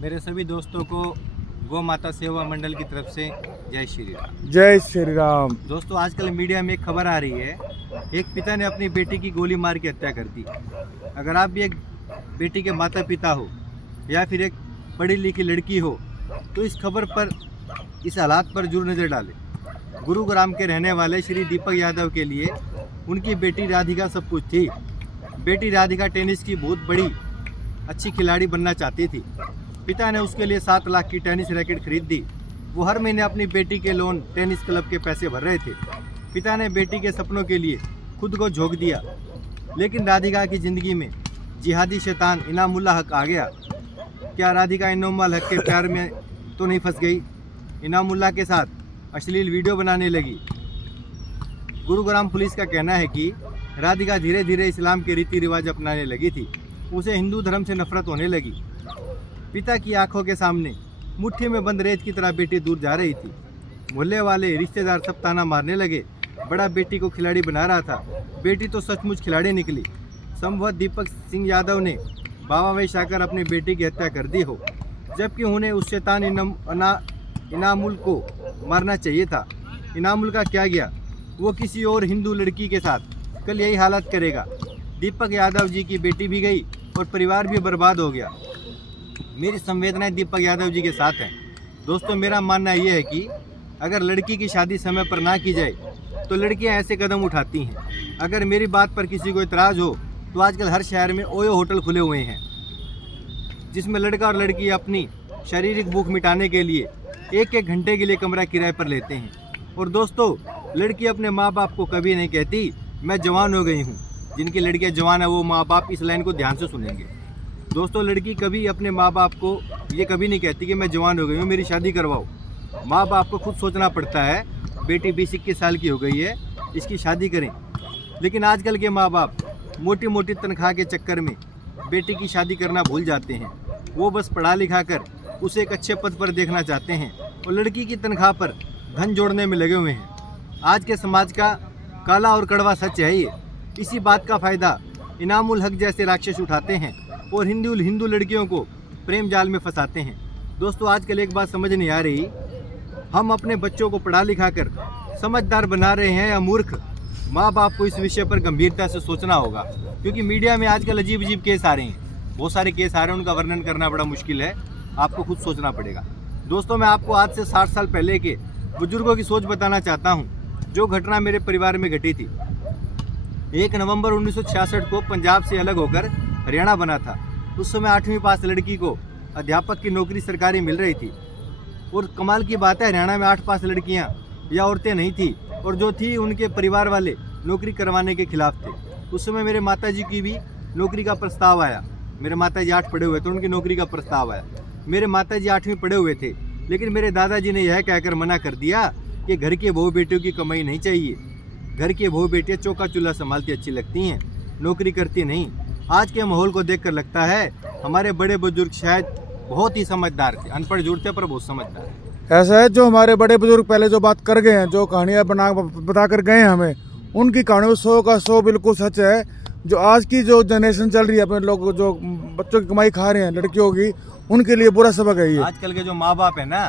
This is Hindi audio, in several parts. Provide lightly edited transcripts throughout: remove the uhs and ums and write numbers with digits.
मेरे सभी दोस्तों को गौ माता सेवा मंडल की तरफ से जय श्री राम। जय श्री राम। दोस्तों, आजकल मीडिया में एक खबर आ रही है, एक पिता ने अपनी बेटी की गोली मार के हत्या कर दी। अगर आप भी एक बेटी के माता पिता हो या फिर एक पढ़ी लिखी लड़की हो तो इस खबर पर, इस हालात पर जरूर नज़र डालें। गुरुग्राम के रहने वाले श्री दीपक यादव के लिए उनकी बेटी राधिका सब कुछ थी। बेटी राधिका टेनिस की बहुत बड़ी अच्छी खिलाड़ी बनना चाहती थी। पिता ने उसके लिए 7 लाख की टेनिस रैकेट खरीद दी। वो हर महीने अपनी बेटी के लोन टेनिस क्लब के पैसे भर रहे थे। पिता ने बेटी के सपनों के लिए खुद को झोंक दिया, लेकिन राधिका की ज़िंदगी में जिहादी शैतान इनामुल्लाह हक आ गया। क्या राधिका इनामुल्लाह हक के प्यार में तो नहीं फंस गई? इनामुल्लाह के साथ अश्लील वीडियो बनाने लगी। गुरुग्राम पुलिस का कहना है कि राधिका धीरे धीरे इस्लाम के रीति रिवाज अपनाने लगी थी। उसे हिंदू धर्म से नफरत होने लगी। पिता की आंखों के सामने मुट्ठी में बंद रेत की तरह बेटी दूर जा रही थी। मोहल्ले वाले रिश्तेदार सब ताना मारने लगे। बड़ा बेटी को खिलाड़ी बना रहा था, बेटी तो सचमुच खिलाड़ी निकली। संभवत दीपक सिंह यादव ने बाबावेश आकर अपनी बेटी की हत्या कर दी हो, जबकि उन्हें उस शैतान इनामुल को मारना चाहिए था। इनामुल का क्या गया, वो किसी और हिंदू लड़की के साथ कल यही हालत करेगा। दीपक यादव जी की बेटी भी गई और परिवार भी बर्बाद हो गया। मेरी संवेदनाएं दीपक यादव जी के साथ हैं। दोस्तों, मेरा मानना यह है कि अगर लड़की की शादी समय पर ना की जाए तो लड़कियां ऐसे कदम उठाती हैं। अगर मेरी बात पर किसी को इतराज़ हो तो आजकल हर शहर में ओयो होटल खुले हुए हैं, जिसमें लड़का और लड़की अपनी शारीरिक भूख मिटाने के लिए 1-1 घंटे के लिए कमरा किराए पर लेते हैं। और दोस्तों, लड़की अपने माँ बाप को कभी नहीं कहती मैं जवान हो गई हूँ। जिनकी लड़कियाँ जवान है वो माँ बाप इस लाइन को ध्यान से सुनेंगे। दोस्तों, लड़की कभी अपने माँ बाप को ये कभी नहीं कहती कि मैं जवान हो गई हूँ, मेरी शादी करवाओ। माँ बाप को खुद सोचना पड़ता है, बेटी 20-21 साल की हो गई है, इसकी शादी करें। लेकिन आजकल के माँ बाप मोटी मोटी तनख्वाह के चक्कर में बेटी की शादी करना भूल जाते हैं। वो बस पढ़ा लिखा कर उसे एक अच्छे पद पर देखना चाहते हैं और लड़की की तनख्वाह पर धन जोड़ने में लगे हुए हैं। आज के समाज का काला और कड़वा सच है ये। इसी बात का फ़ायदा इनामुल हक जैसे राक्षस उठाते हैं और हिंदू लड़कियों को प्रेम जाल में फंसाते हैं। दोस्तों, आजकल एक बात समझ नहीं आ रही, हम अपने बच्चों को पढ़ा लिखा कर समझदार बना रहे हैं या मूर्ख? माँ बाप को इस विषय पर गंभीरता से सोचना होगा, क्योंकि मीडिया में आजकल अजीब अजीब केस आ रहे हैं। बहुत सारे केस आ रहे हैं, उनका वर्णन करना बड़ा मुश्किल है, आपको खुद सोचना पड़ेगा। दोस्तों, मैं आपको आज से 60 साल पहले के बुजुर्गों की सोच बताना चाहता हूँ, जो घटना मेरे परिवार में घटी थी। 1 नवंबर 1966 को पंजाब से अलग होकर हरियाणा बना था। उस समय 8वीं पास लड़की को अध्यापक की नौकरी सरकारी मिल रही थी। और कमाल की बात है, हरियाणा में 8 पास लड़कियां या औरतें नहीं थी, और जो थी उनके परिवार वाले नौकरी करवाने के खिलाफ थे। उस समय मेरे माताजी की भी नौकरी का प्रस्ताव आया। मेरे माताजी 8 पढ़े हुए थे, उनकी नौकरी का प्रस्ताव आया। मेरे माताजी 8वीं पढ़े हुए थे, लेकिन मेरे दादाजी ने यह कहकर मना कर दिया कि घर के बहू बेटियों की कमाई नहीं चाहिए। घर की बहू बेटियाँ चौका चूल्हा संभालती अच्छी लगती हैं, नौकरी करती नहीं। आज के माहौल को देखकर लगता है हमारे बड़े बुजुर्ग शायद बहुत ही समझदार थे। अनपढ़ जरूर थे पर बहुत समझदार थे। ऐसा है, जो हमारे बड़े बुजुर्ग पहले जो बात कर गए हैं, जो कहानियाँ बता कर गए हैं हमें, उनकी कहानियों 100 का 100 बिल्कुल सच है। जो आज की जो जनरेशन चल रही है, अपने लोग जो बच्चों की कमाई खा रहे हैं लड़कियों की, उनके लिए बुरा सबक है ये। आजकल के जो माँ बाप है ना,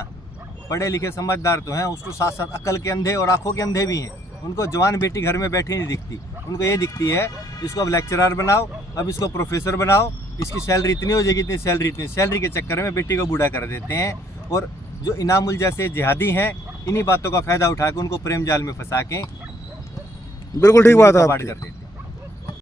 पढ़े लिखे समझदार तो हैं, उसको साथ साथ अकल के अंधे और आंखों के अंधे भी हैं। उनको जवान बेटी घर में बैठी नहीं दिखती, उनको ये दिखती है इसको अब लेक्चरर बनाओ, अब इसको प्रोफेसर बनाओ, इसकी सैलरी इतनी हो जाएगी, इतनी सैलरी के चक्कर में बेटी को बूढ़ा कर देते हैं। और जो इनामुल जैसे जिहादी हैं, इन्हीं बातों का फ़ायदा उठा के उनको प्रेम जाल में फंसा के बिल्कुल ठीक बात है करते हैं।